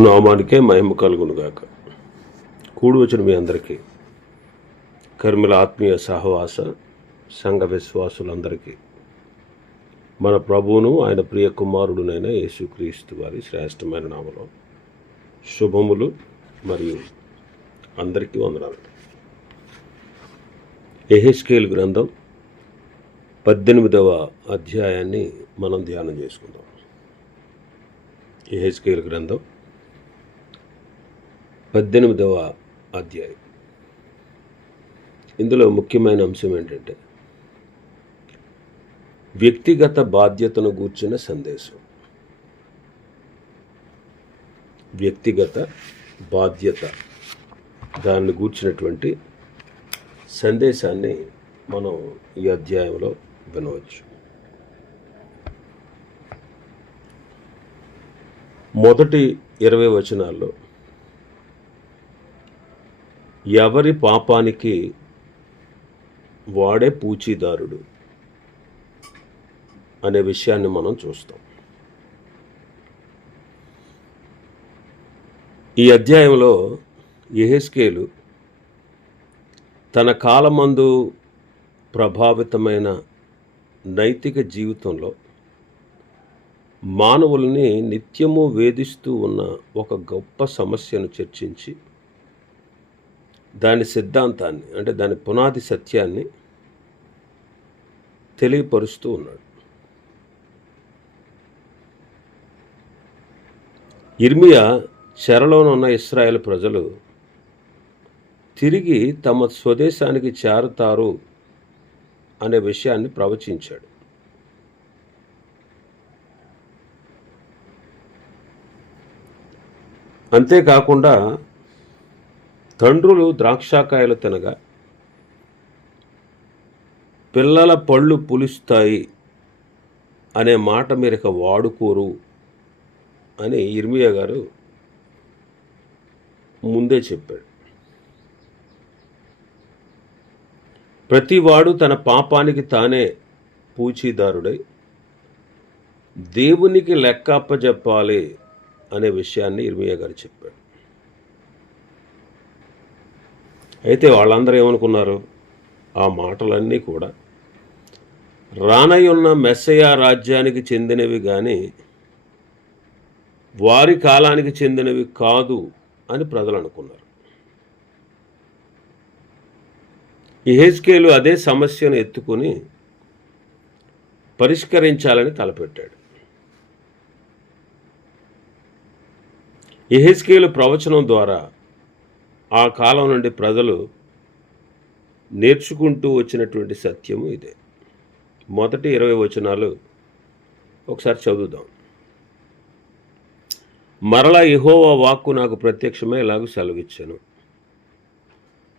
నామానికే మహిమ కలుగునుగాక. కూడి వచ్చిన మీ అందరికీ కర్మిల ఆత్మీయ సహవాస సంఘ విశ్వాసులందరికీ మన ప్రభువును ఆయన ప్రియ కుమారుడునైన యేసుక్రీస్తు వారి శ్రేష్టమైన నామలో శుభములు మరియు అందరికీ వందనాలు. యెహెజ్కేలు గ్రంథం 18వ అధ్యాయాన్ని మనం ధ్యానం చేసుకుందాం. యెహెజ్కేలు గ్రంథం 18వ అధ్యాయం. ఇందులో ముఖ్యమైన అంశం ఏంటంటే వ్యక్తిగత బాధ్యతను గూర్చిన సందేశం. వ్యక్తిగత బాధ్యత దాన్ని గూర్చినటువంటి సందేశాన్ని మనం ఈ అధ్యాయంలో వినవచ్చు. మొదటి 20 వచనాల్లో ఎవరి పాపానికి వాడే పూచీదారుడు అనే విషయాన్ని మనం చూస్తాం. ఈ అధ్యాయంలో యెహెజ్కేలు తన కాలమందు ప్రభావితమైన నైతిక జీవితంలో మానవుల్ని నిత్యము వేధిస్తూ ఉన్న ఒక గొప్ప సమస్యను చర్చించి దాని సిద్ధాంతాన్ని అంటే దాని పునాది సత్యాన్ని తెలియపరుస్తూ ఉన్నాడు. యిర్మీయా చెరలోనున్న ఇశ్రాయేలు ప్రజలు తిరిగి తమ స్వదేశానికి చేరతారు అనే విషయాన్ని ప్రవచించాడు. అంతేకాకుండా తండ్రులు ద్రాక్షకాయలు తినగా పిల్లల పళ్ళు పులుస్తాయి అనే మాట మీరు ఇక వాడుకోరు అని యిర్మీయా గారు ముందే చెప్పాడు. ప్రతివాడు తన పాపానికి తానే పూచీదారుడై దేవునికి లెక్క అప్పజెప్పాలి అనే విషయాన్ని యిర్మీయా గారు చెప్పాడు. అయితే వాళ్ళందరూ ఏమనుకున్నారు? ఆ మాటలన్నీ కూడా రానయ్యున్న మెస్సయా రాజ్యానికి చెందినవి కానీ వారి కాలానికి చెందినవి కాదు అని ప్రజలు అనుకున్నారు. యెహెజ్కేలు అదే సమస్యను ఎత్తుకుని పరిష్కరించాలని తలపెట్టాడు. యెహెజ్కేలు ప్రవచనం ద్వారా ఆ కాలం నుండి ప్రజలు నేర్చుకుంటూ వచ్చినటువంటి సత్యము ఇదే. మొదటి 20 వచనాలు ఒకసారి చదువుదాం. మరలా యెహోవా వాక్కు నాకు ప్రత్యక్షమై ఇలాగ సెలవిచ్చెను.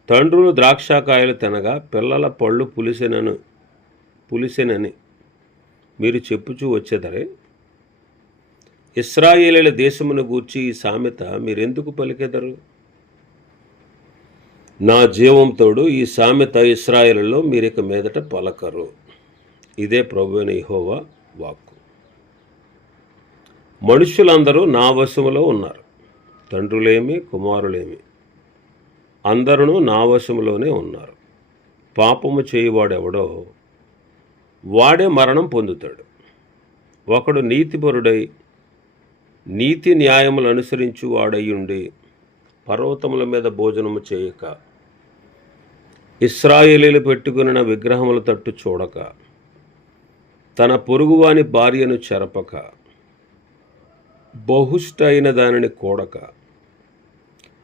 తండ్రులు ద్రాక్షకాయలు తినగా పిల్లల పళ్ళు పులిసెనని మీరు చెప్పుచూ వచ్చేదరే. ఇశ్రాయేలీల దేశమును గూర్చి ఈ సామెత మీరెందుకు పలికెదరు? నా జీవంతోడు ఈ సామెత ఇశ్రాయేలులో మీరిక మీదట పలకరు. ఇదే ప్రభువైన యెహోవా వాక్కు. మనుష్యులందరూ నా వశములో ఉన్నారు. తండ్రులేమి కుమారులేమి అందరూ నా వశములోనే ఉన్నారు. పాపము చేయువాడెవడో వాడే మరణం పొందుతాడు. ఒకడు నీతిపరుడై నీతి న్యాయములు అనుసరించు వాడయ్యుండి పర్వతముల మీద భోజనము చేయక ఇశ్రాయేలీలు పెట్టుకున్న విగ్రహముల తట్టు చూడక తన పొరుగువాని భార్యను చెరపక బహుష్ట అయిన దానిని కూడక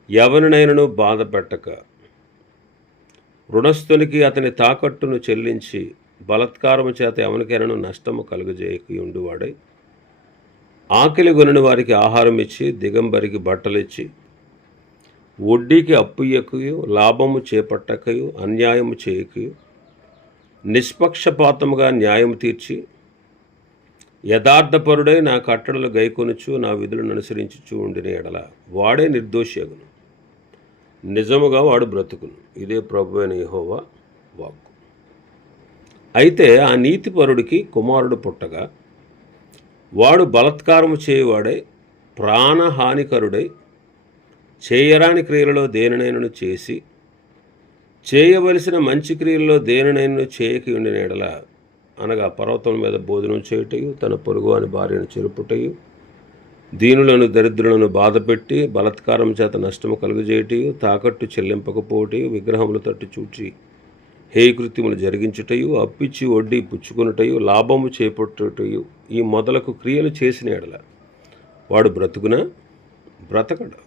ఎవరినైనను బాధ పెట్టక రుణస్థునికి అతని తాకట్టును చెల్లించి బలత్కారము చేత ఎవరికైనాను నష్టము కలుగజేయకుండువాడై ఆకలి గొనిన వారికి ఆహారం ఇచ్చి దిగంబరికి బట్టలిచ్చి వడ్డీకి అప్పు ఇయ్యకయు లాభము చేపట్టకయు అన్యాయము చేయకయు నిష్పక్షపాతముగా న్యాయం తీర్చి యథార్థపరుడై నా కట్టడలు గైకొనుచు నా విధులను అనుసరించుచు ఉండిన ఎడల వాడే నిర్దోషియగును. నిజముగా వాడు బ్రతుకును. ఇదే ప్రభువైన యెహోవా వాక్కు. అయితే ఆ నీతిపరుడికి కుమారుడు పుట్టగా వాడు బలత్కారము చేయువాడై ప్రాణహానికరుడై చేయరాని క్రియలలో దేనినైనను చేసి చేయవలసిన మంచి క్రియలలో దేనినైనను చేయకి ఉండిన ఎడల, అనగా పర్వతం మీద భోజనం చేయుటయు, తన పొరుగువాని భార్యను చెరుపుటయు, దీనులను దరిద్రులను బాధపెట్టి బలత్కారం చేత నష్టము కలుగజేయటయు, తాకట్టు చెల్లింపకపోవటయు, విగ్రహములు తట్టు చూచి హేయకృత్యములు జరిగించుటయు, అప్పిచ్చి వడ్డీ పుచ్చుకొనుటయు, లాభము చేపట్టుటయు, ఈ మొదలకు క్రియలు చేసిన ఎడల వాడు బ్రతుకునా? బ్రతకడు.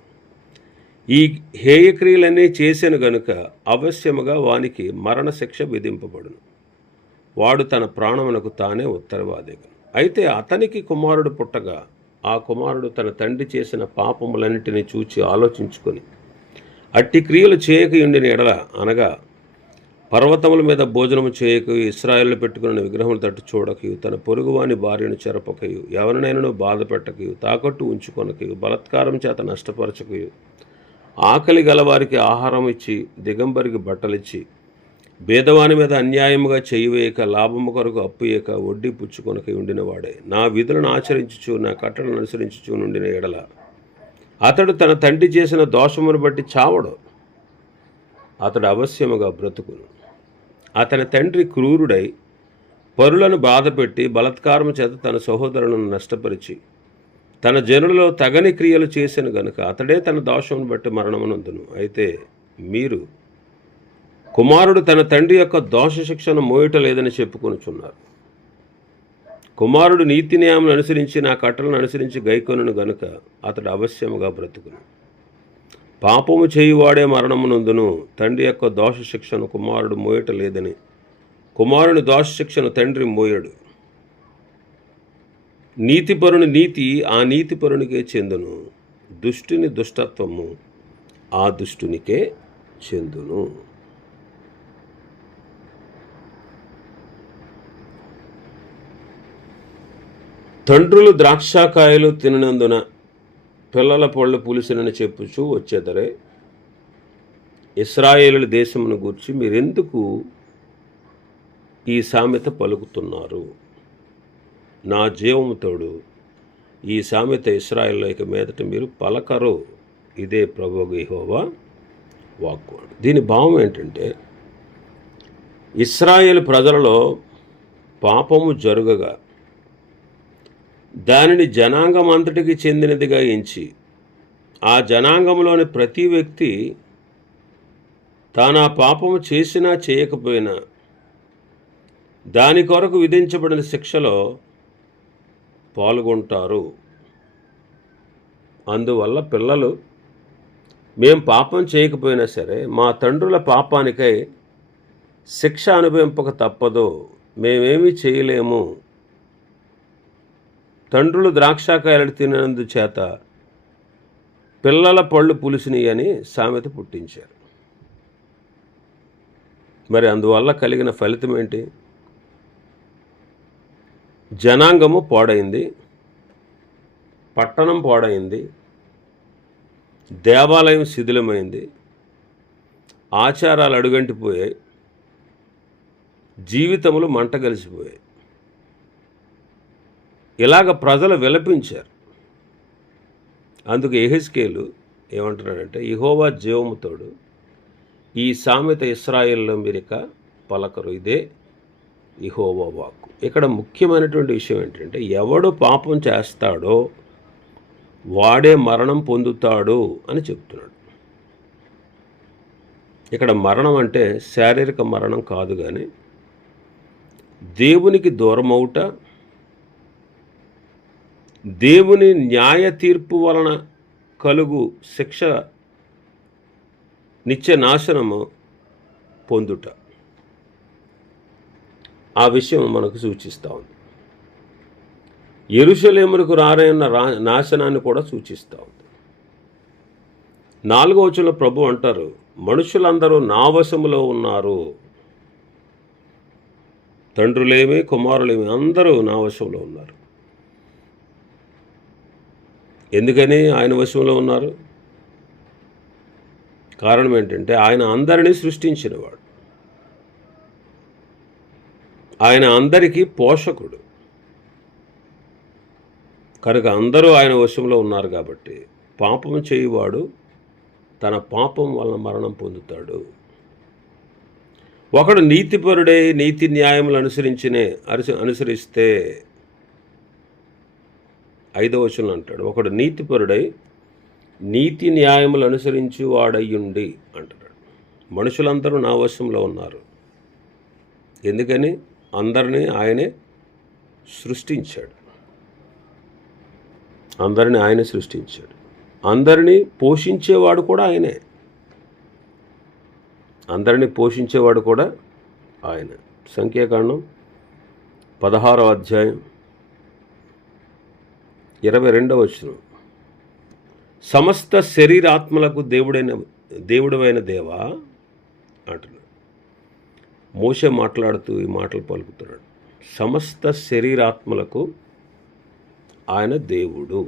ఈ హేయక్రియలన్నీ చేసిన గనుక అవశ్యముగా వానికి మరణశిక్ష విధింపబడును. వాడు తన ప్రాణమునకు తానే ఉత్తరవాదిగా. అయితే అతనికి కుమారుడు పుట్టగా ఆ కుమారుడు తన తండ్రి చేసిన పాపములన్నిటినీ చూచి ఆలోచించుకొని అట్టి క్రియలు చేయక ఉండిన ఎడల, అనగా పర్వతముల మీద భోజనము చేయకయు, ఇశ్రాయేలు పెట్టుకున్న విగ్రహములు తట్టు చూడకయు, తన పొరుగువాని భార్యను చెరపకయు, ఎవరినైనా బాధ పెట్టకయు, తాకట్టు ఉంచుకొనకయు, బలత్కారం చేత నష్టపరచకయు, ఆకలి గలవారికి ఆహారం ఇచ్చి, దిగంబరికి బట్టలిచ్చి, భేదవాని మీద అన్యాయముగా చేయివేయక, లాభము కొరకు అప్పుయేక, వడ్డీ పుచ్చుకొనక ఉండినవాడే నా విధులను ఆచరించుచు, నా కట్టలను అనుసరించుచు నుండిన ఎడల అతడు తన తండ్రి చేసిన దోషమును బట్టి చావడు, అతడు అవశ్యముగా బ్రతుకును. అతని తండ్రి క్రూరుడై పరులను బాధపెట్టి బలత్కారము చేత తన సహోదరులను నష్టపరిచి తన జనులలో తగని క్రియలు చేసిన గనుక అతడే తన దోషమును బట్టి మరణమునందును. అయితే మీరు కుమారుడు తన తండ్రి యొక్క దోష శిక్షను మోయటలేదని చెప్పుకొనుచున్నారు. కుమారుడు నీతి న్యాయములను అనుసరించి నా కట్టలను అనుసరించి గైకొనును గనుక అతడు అవశ్యముగా బ్రతుకును. పాపము చేయువాడే మరణమునందును. తండ్రి యొక్క దోష శిక్షను కుమారుడు మోయటలేదని కుమారుని దోష శిక్షను తండ్రి మోయడు. నీతిపరుని నీతి ఆ నీతిపరునికే చెందును, దుష్టుని దుష్టత్వము ఆ దుష్టునికే చెందును. తండ్రులు ద్రాక్షకాయలు తిననందున పిల్లల పళ్ళు పులిసినని చెప్పుచూ వచ్చేదరే, ఇశ్రాయేలు దేశమును గూర్చి మీరెందుకు ఈ సామెత పలుకుతున్నారు? నా జీవముతోడు ఈ సామెత ఇశ్రాయేలులో ఇక మీదట మీరు పలకరు, ఇదే ప్రభువు యెహోవా వాక్కు. దీని భావం ఏంటంటే, ఇశ్రాయేలు ప్రజలలో పాపము జరుగగా దానిని జనాంగం అంతటికి చెందినదిగా ఎంచి, ఆ జనాంగంలోని ప్రతి వ్యక్తి తాను ఆ పాపము చేసినా చేయకపోయినా దాని కొరకు విధించబడిన శిక్షలో పాల్గొంటారు. అందువల్ల పిల్లలు, మేం పాపం చేయకపోయినా సరే మా తండ్రుల పాపానికై శిక్ష అనుభవింపక తప్పదు, మేమేమీ చేయలేము, తండ్రులు ద్రాక్షకాయలు తినందు చేత పిల్లల పళ్ళు పులిసినాయి అని సామెత పుట్టించారు. మరి అందువల్ల కలిగిన ఫలితం ఏంటి? జనాంగము పాడైంది, పట్టణం పాడైంది, దేవాలయం శిథిలమైంది, ఆచారాలు అడుగంటిపోయాయి, జీవితములు మంట కలిసిపోయాయి. ఇలాగ ప్రజలు విలపించారు. అందుకు యెహెజ్కేలు ఏమంటున్నాడంటే, యెహోవా జీవముతోడు ఈ సామెత ఇశ్రాయేలులో మీరిక పలకరు, ఇదే యెహోవా వాక్కు. ఇక్కడ ముఖ్యమైనటువంటి విషయం ఏంటంటే, ఎవడు పాపం చేస్తాడో వాడే మరణం పొందుతాడు అని చెప్తున్నాడు. ఇక్కడ మరణం అంటే శారీరక మరణం కాదు, కానీ దేవునికి దూరమవుట, దేవుని న్యాయ తీర్పు వలన కలుగు శిక్ష, నిత్య నాశనము పొందుట, ఆ విషయం మనకు సూచిస్తూ ఉంది. యెరూషలేమునకు రారైన నాశనాన్ని కూడా సూచిస్తూ ఉంది. 4వ వచనంలో ప్రభు అంటారు, మనుషులందరూ నా వశములో ఉన్నారు, తండ్రులేమి కుమారులేమి అందరూ నా వశంలో ఉన్నారు. ఎందుకని ఆయన వశంలో ఉన్నారు? కారణం ఏంటంటే, ఆయన అందరినీ సృష్టించినవాడు, ఆయన అందరికీ పోషకుడు. కనుక అందరూ ఆయన వశంలో ఉన్నారు కాబట్టి పాపం చేయువాడు తన పాపం వలన మరణం పొందుతాడు. ఒకడు నీతిపరుడై నీతి న్యాయములు అనుసరిస్తే 5వ వచనంలో అంటాడు, ఒకడు నీతిపరుడై నీతి న్యాయములు అనుసరించి వాడయ్యుండి అంటున్నాడు. మనుషులందరూ నా వశంలో ఉన్నారు. ఎందుకని? అందరినీ ఆయనే సృష్టించాడు. అందరినీ ఆయనే సృష్టించాడు. అందరినీ పోషించేవాడు కూడా ఆయనే. అందరినీ పోషించేవాడు కూడా ఆయన. సంఖ్యాకాండం 16వ అధ్యాయం 22వ వచనం, సమస్త శరీరాత్మలకు దేవుడైన దేవా అంటున్నాడు. మోషే మాట్లాడుతూ ఈ మాటలు పలుకుతున్నాడు. సమస్త శరీరాత్మలకు ఆయన దేవుడు.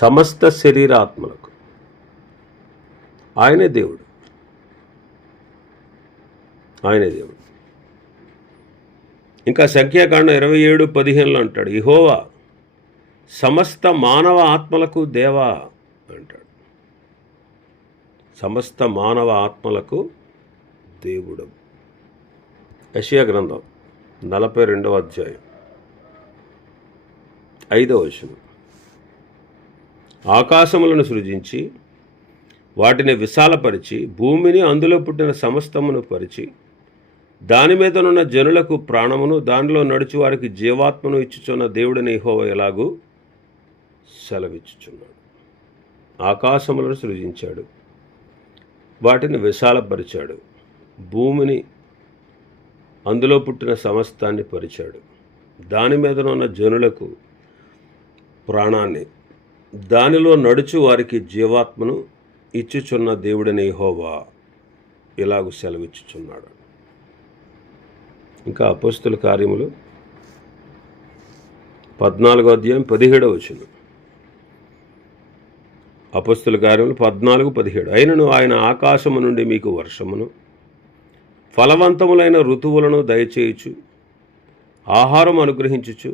సమస్త శరీరాత్మలకు ఆయనే దేవుడు. ఆయనే దేవుడు. ఇంకా సంఖ్యాకాండం 27:15 అంటాడు, యెహోవా సమస్త మానవ ఆత్మలకు దేవా అంటాడు. సమస్త మానవ ఆత్మలకు దేవుడు. యెషయా గ్రంథం 42వ అధ్యాయం 5వ వచనం, ఆకాశములను సృజించి వాటిని విశాలపరిచి భూమిని అందులో పుట్టిన సమస్తమును పరిచి దాని మీదనున్న జనులకు ప్రాణమును దానిలో నడుచు వారికి జీవాత్మను ఇచ్చుచున్న దేవుడిని యెహోవా ఎలాగూ సెలవిచ్చుచున్నాడు. ఆకాశములను సృజించాడు, వాటిని విశాలపరిచాడు, భూమిని అందులో పుట్టిన సమస్తాన్ని పరిచాడు, దాని మీదనున్న జనులకు ప్రాణాన్ని దానిలో నడుచు వారికి జీవాత్మను ఇచ్చుచున్న దేవుడిని యెహోవా ఇలాగూ సెలవిచ్చుచున్నాడు. ఇంకా అపోస్తుల కార్యములు 14వ అధ్యాయం 17వ వచనం, అపోస్తుల కార్యములు 14:17, అయినను ఆయన ఆకాశము నుండి మీకు వర్షమును ఫలవంతములైన ఋతువులను దయచేయుచు ఆహారం అనుగ్రహించుచు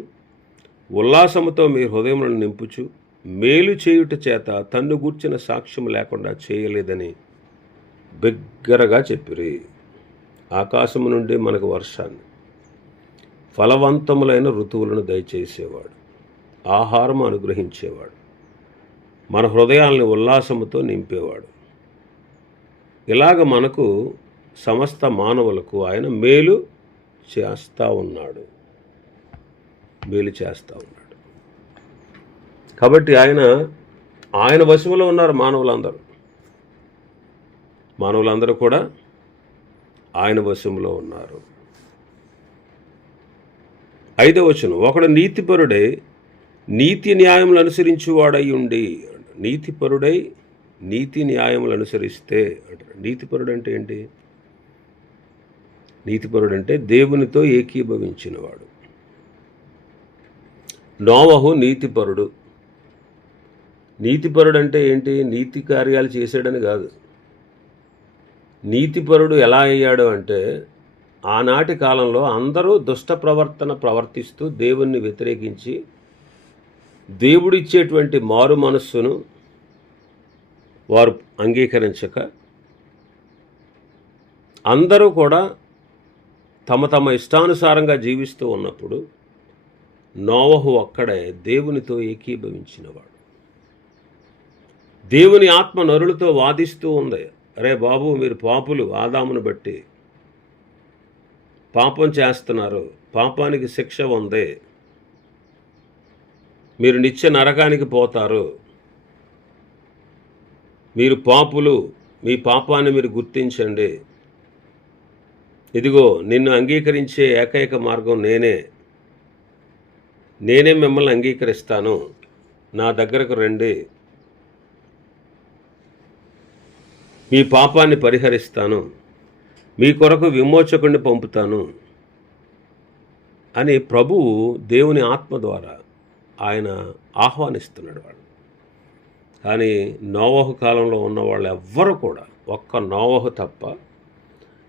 ఉల్లాసముతో మీ హృదయములను నింపుచు మేలు చేయుట చేత తన్ను గూర్చిన సాక్ష్యం లేకుండా చేయలేదని బిగ్గరగా చెప్పిరి. ఆకాశము నుండి మనకు వర్షాన్ని, ఫలవంతములైన ఋతువులను దయచేసేవాడు, ఆహారం అనుగ్రహించేవాడు, మన హృదయాల్ని ఉల్లాసముతో నింపేవాడు. ఇలాగ మనకు సమస్త మానవులకు ఆయన మేలు చేస్తూ ఉన్నాడు. మేలు చేస్తూ ఉన్నాడు. కాబట్టి ఆయన వశంలో ఉన్నారు మానవులందరూ కూడా ఆయన వశంలో ఉన్నారు. 5వ వచనం, ఒకడు నీతిపరుడై నీతి న్యాయములు అనుసరించువాడై ఉండి. నీతిపరుడై నీతి న్యాయములు అనుసరిస్తే అంటారు. నీతిపరుడు అంటే ఏంటి? నీతిపరుడు అంటే దేవునితో ఏకీభవించినవాడు. నోవహు నీతిపరుడు. నీతిపరుడు అంటే ఏంటి? నీతి కార్యాలు చేశాడని కాదు. నీతిపరుడు ఎలా అయ్యాడు అంటే, ఆనాటి కాలంలో అందరూ దుష్ట ప్రవర్తిస్తూ దేవుణ్ణి వ్యతిరేకించి దేవుడిచ్చేటువంటి మారు మనస్సును వారు అంగీకరించక అందరూ కూడా తమ తమ ఇష్టానుసారంగా జీవిస్తూ ఉన్నప్పుడు నోవహు ఒక్కడే దేవునితో ఏకీభవించినవాడు. దేవుని ఆత్మ నరులతో వాదిస్తూ ఉంది, అరే బాబు మీరు పాపులు, ఆదామును బట్టి పాపం చేస్తున్నారు, పాపానికి శిక్ష ఉంది, మీరు నిత్య నరకానికి పోతారు, మీరు పాపులు, మీ పాపాన్ని మీరు గుర్తించండి, ఇదిగో నిన్ను అంగీకరించే ఏకైక మార్గం నేనే మిమ్మల్ని అంగీకరిస్తాను, నా దగ్గరకు రండి, మీ పాపాన్ని పరిహరిస్తాను, మీ కొరకు విమోచకుడిని పంపుతాను అని ప్రభువు దేవుని ఆత్మ ద్వారా ఆయన ఆహ్వానిస్తున్నాడు వాళ్ళు. కానీ నోవహు కాలంలో ఉన్న వాళ్ళు ఎవ్వరూ కూడా, ఒక్క నోవహు తప్ప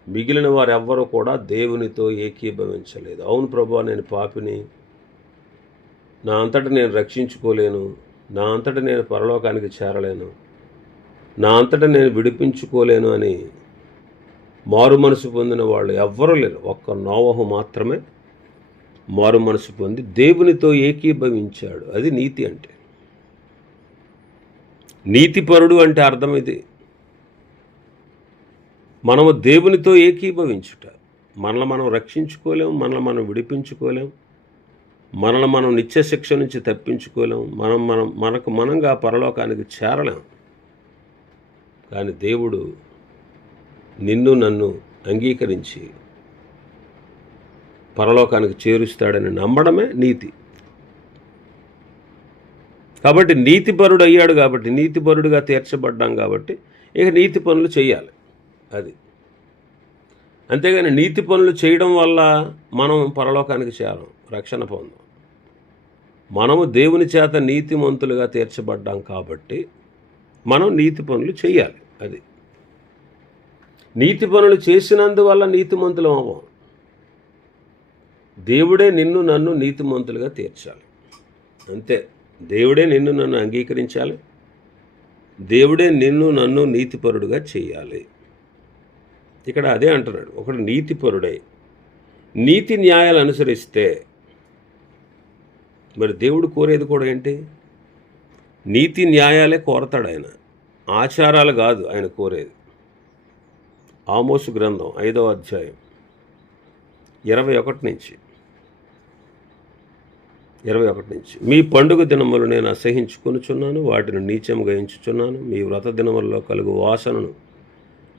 మిగిలిన వారు ఎవ్వరూ కూడా దేవునితో ఏకీభవించలేదు. అవును ప్రభువా, నేను పాపిని, నా అంతటా నేను రక్షించుకోలేను, నా అంతటా నేను పరలోకానికి చేరలేను, నా అంతటా నేను విడిపించుకోలేను అని మారు మనసు పొందిన వాళ్ళు ఎవ్వరూ లేరు. ఒక్క నోవహు మాత్రమే మారు మనసు పొంది దేవునితో ఏకీభవించాడు. అది నీతి అంటే. నీతిపరుడు అంటే అర్థం ఇది. మనము దేవునితో ఏకీభవించుట. మనల్ని మనం రక్షించుకోలేం, మనల్ని మనం విడిపించుకోలేం, మనల్ని మనం నిత్యశిక్ష నుంచి తప్పించుకోలేం, మనకు మనంగా పరలోకానికి చేరలేం. కానీ దేవుడు నిన్ను నన్ను అంగీకరించి పరలోకానికి చేరుస్తాడని నమ్మడమే నీతి. కాబట్టి నీతిపరుడు అయ్యాడు కాబట్టి, నీతిపరుడుగా తీర్చబడ్డాం కాబట్టి ఇక నీతి పనులు చేయాలి. అది అంతేగాని నీతి పనులు చేయడం వల్ల మనం పరలోకానికి చేరం, రక్షణ పొందాం. మనము దేవుని చేత నీతిమంతులుగా తీర్చబడ్డాం కాబట్టి మనం నీతి పనులు చేయాలి. అది నీతి పనులు చేసినందువల్ల నీతిమంతులం అవ్వం. దేవుడే నిన్ను నన్ను నీతిమంతులుగా తీర్చాలి. అంతే. దేవుడే నిన్ను నన్ను అంగీకరించాలి, దేవుడే నిన్ను నన్ను నీతిపరుడుగా చేయాలి. ఇక్కడ అదే అంటున్నాడు. ఒకడు నీతిపరుడై నీతి న్యాయాలు అనుసరిస్తే మరి దేవుడు కోరేది కూడా ఏంటి? నీతి న్యాయాలే కోరతాడు ఆయన, ఆచారాలు కాదు ఆయన కోరేది. ఆమోసు గ్రంథం 5వ అధ్యాయం 21 నుంచి మీ పండుగ దినములు నేను అసహించుకొనుచున్నాను, వాటిని నీచముగా ఎంచుచున్నాను. మీ వ్రత దినములలో కలుగు వాసనను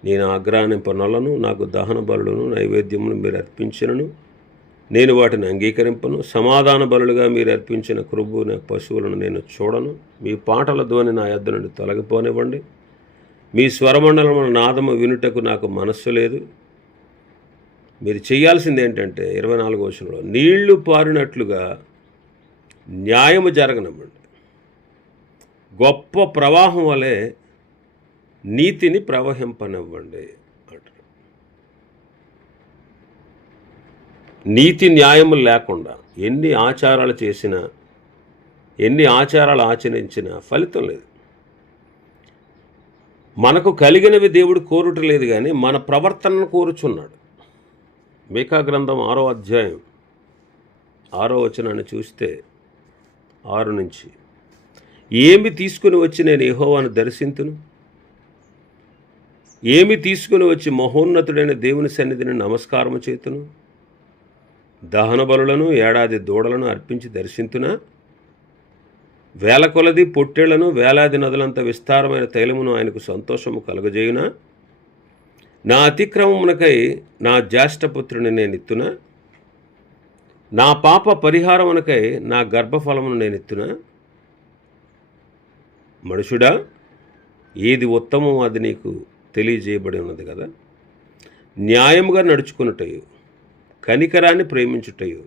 నేను ఆగ్రహింపనొలను. నాకు దహన బలులను నైవేద్యమును మీరు అర్పించినను నేను వాటిని అంగీకరింపను. సమాధాన బలులుగా మీరు అర్పించిన క్రొవ్వున పశువులను నేను చూడను. మీ పాటల ధ్వని నా యొద్ద నుండి తొలగిపోనివ్వండి. మీ స్వరమండలముల నాదము వినుటకు నాకు మనస్సు లేదు. మీరు చేయాల్సింది ఏంటంటే 24వ వచనంలో నీళ్లు పారినట్లుగా న్యాయము జరగనివ్వండి. గొప్ప ప్రవాహం వలె నీతిని ప్రవహింపనివ్వండి అంటారు. నీతి న్యాయములు లేకుండా ఎన్ని ఆచారాలు చేసినా, ఎన్ని ఆచారాలు ఆచరించినా ఫలితం లేదు. మనకు కలిగినవి దేవుడు కోరుటలేదు, కానీ మన ప్రవర్తనను కోరుచున్నాడు. మీకా గ్రంథం 6వ అధ్యాయం 6వ వచనాన్ని చూస్తే 6 నుంచి ఏమి తీసుకుని వచ్చి నేను యెహోవాను దర్శింతును, ఏమి తీసుకుని వచ్చి మహోన్నతుడైన దేవుని సన్నిధిని నమస్కారము చేతును, దహన బలులను ఏడాది దూడలను అర్పించి దర్శింతునా, వేల కొలది పొట్టేళ్లను వేలాది నదులంత విస్తారమైన తైలమును ఆయనకు సంతోషము కలుగజేయునా, నా అతిక్రమమునకై నా జ్యేష్ఠపుత్రుని నేను ఇత్తునా, నా పాప పరిహారమునకై నా గర్భఫలమును నేను ఇత్తునా. మనుషుడా, ఏది ఉత్తమం అది నీకు తెలియజేయబడి ఉన్నది కదా. న్యాయముగా నడుచుకున్నటయు, కనికరాన్ని ప్రేమించుటయు,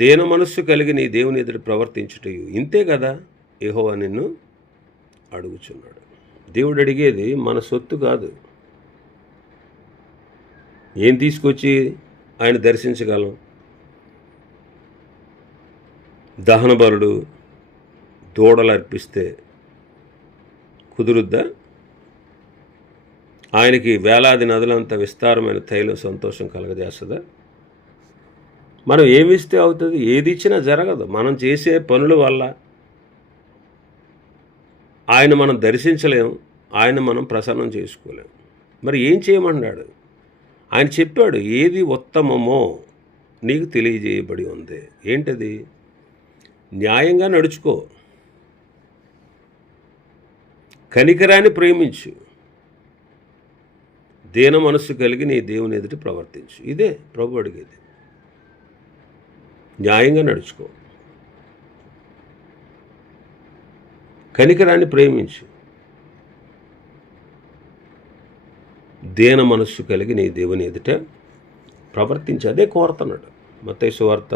దేన మనస్సు కలిగి నీ దేవుని ఎదుట ప్రవర్తించుటయు, ఇంతే కదా యెహోవా నిన్ను అడుగుచున్నాడు. దేవుడు అడిగేది మన సొత్తు కాదు. ఏం తీసుకొచ్చి ఆయన దర్శించగలం? దహన బలుడు దూడలు అర్పిస్తే కుదురుద్దా? ఆయనకి వేలాది నదులంత విస్తారమైన తైలం సంతోషం కలగజేస్తుందా? మనం ఏమిస్తే అవుతుంది? ఏది ఇచ్చినా జరగదు. మనం చేసే పనుల వల్ల ఆయన మనం దర్శించలేము, ఆయన మనం ప్రసన్నం చేసుకోలేము. మరి ఏం చేయమన్నాడు? ఆయన చెప్పాడు, ఏది ఉత్తమమో నీకు తెలియజేయబడి ఉంది. ఏంటది? న్యాయంగా నడుచుకో, కనికరాన్ని ప్రేమించు, దీన మనస్సు కలిగి నీ దేవుని ఎదుట ప్రవర్తించు. ఇదే ప్రభు అడిగేది. న్యాయంగా నడుచుకో, కనికరాన్ని ప్రేమించు, దీన మనస్సు కలిగి నీ దేవుని ఎదుట ప్రవర్తించి. అదే కోరుతున్నాడు. మత్తయి సువార్త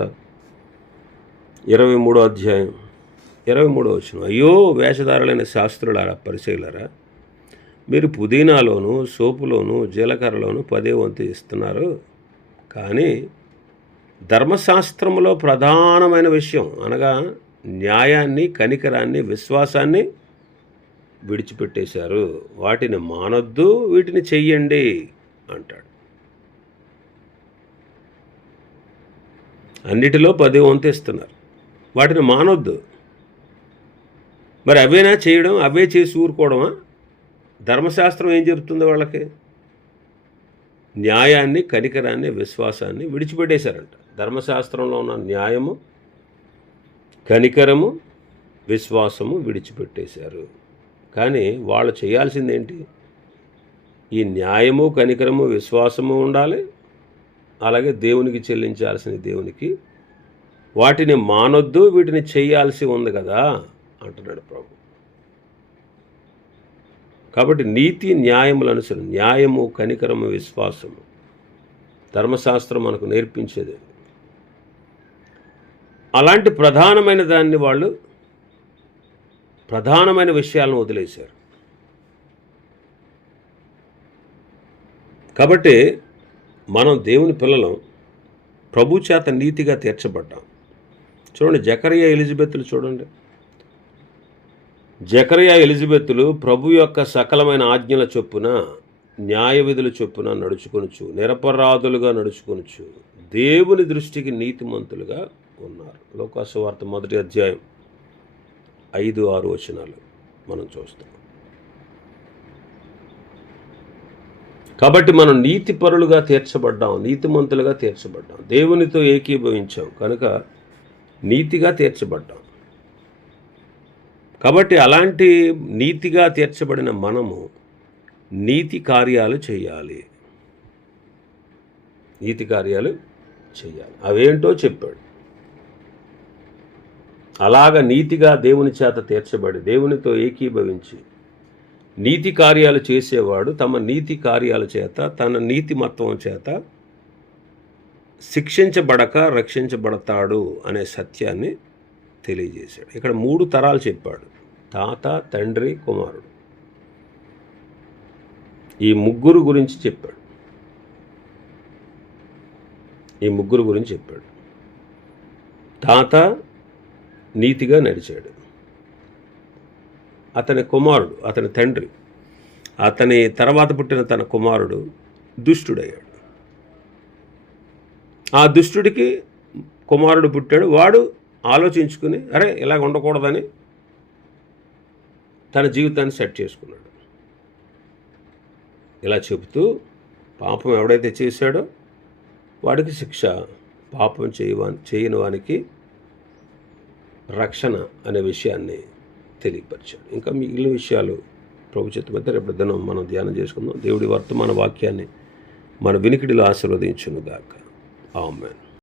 23వ అధ్యాయం 23వ వచనం. అయ్యో వేషధారులైన శాస్త్రులారా, పరిచయులారా, మీరు పుదీనాలోను సోపులోను జీలకర్రలోను 10వ వంతు ఇస్తున్నారు, కానీ ధర్మశాస్త్రంలో ప్రధానమైన విషయం అనగా న్యాయాన్ని, కనికరాన్ని, విశ్వాసాన్ని విడిచిపెట్టేశారు. వాటిని మానొద్దు, వీటిని చెయ్యండి అంటాడు. అన్నిటిలో 10 వంతు ఇస్తున్నారు, వాటిని మానొద్దు. మరి అవేనా చేయడం? అవే చేసి ఊరుకోవడమా? ధర్మశాస్త్రం ఏం చెబుతుంది వాళ్ళకి? న్యాయాన్ని, కనికరాన్ని, విశ్వాసాన్ని విడిచిపెట్టేశారంట. ధర్మశాస్త్రంలో ఉన్న న్యాయము, కనికరము, విశ్వాసము విడిచిపెట్టేశారు. కానీ వాళ్ళు చేయాల్సిందేంటి? ఈ న్యాయము, కనికరము, విశ్వాసము ఉండాలి, అలాగే దేవునికి చెల్లించాల్సిన దేవునికి. వాటిని మానొద్దు, వీటిని చేయాల్సి ఉంది కదా అంటున్నాడు ప్రభు. కాబట్టి నీతి న్యాయములు అనుసరి, న్యాయము, కనికరము, విశ్వాసము ధర్మశాస్త్రం మనకు నేర్పించేది. అలాంటి ప్రధానమైన దాన్ని వాళ్ళు ప్రధానమైన విషయాలను వదిలేశారు. కాబట్టి మనం దేవుని పిల్లలం, ప్రభు చేత నీతిగా తీర్చబడ్డాం. చూడండి, జకరియా, ఎలిజబెత్తులు చూడండి. జకరియా, ఎలిజబెత్తులు ప్రభు యొక్క సకలమైన ఆజ్ఞల చొప్పున, న్యాయ విధుల చొప్పున నడుచుకొనుచు, నిరపరాధులుగా నడుచుకొనుచు, దేవుని దృష్టికి నీతిమంతులుగా ఉన్నారు. లోకాసు వార్త 1వ అధ్యాయం 5-6 వచనాలు మనం చూస్తాం. కాబట్టి మనం నీతిపరులుగా తీర్చబడ్డాం, నీతిమంతులుగా తీర్చబడ్డాం, దేవునితో ఏకీభవించాం కనుక నీతిగా తీర్చబడ్డాం. కాబట్టి అలాంటి నీతిగా తీర్చబడిన మనము నీతి కార్యాలు చేయాలి. నీతి కార్యాలు చేయాలి. అవేంటో చెప్పాడు. అలాగ నీతిగా దేవుని చేత తీర్చబడి, దేవునితో ఏకీభవించి నీతి కార్యాలు చేసేవాడు తమ నీతి కార్యాల చేత, తన నీతిమత్వం చేత శిక్షించబడక రక్షించబడతాడు అనే సత్యాన్ని తెలియజేశాడు. ఇక్కడ 3 తరాలు చెప్పాడు: తాత, తండ్రి, కుమారుడు. ఈ ముగ్గురు గురించి చెప్పాడు. తాత నీతిగా నడిచాడు, అతని కుమారుడు, అతని తండ్రి, అతని తర్వాత పుట్టిన తన కుమారుడు దుష్టుడయ్యాడు. ఆ దుష్టుడికి కుమారుడు పుట్టాడు. వాడు ఆలోచించుకుని అరే ఇలాగ ఉండకూడదని తన జీవితాన్ని సెట్ చేసుకున్నాడు. ఇలా చెబుతూ పాపం ఎవడైతే చేశాడో వాడికి శిక్ష, పాపం చేయని వానికి రక్షణ అనే విషయాన్ని తెలియపరిచాడు. ఇంకా మిగిలిన విషయాలు ప్రభు చిత్తమైతే రేపు దినం మనం ధ్యానం చేసుకుందాం. దేవుడి వర్తమాన వాక్యాన్ని మన వినికిడిలో ఆశీర్వదించునుగాక. ఆమేన్.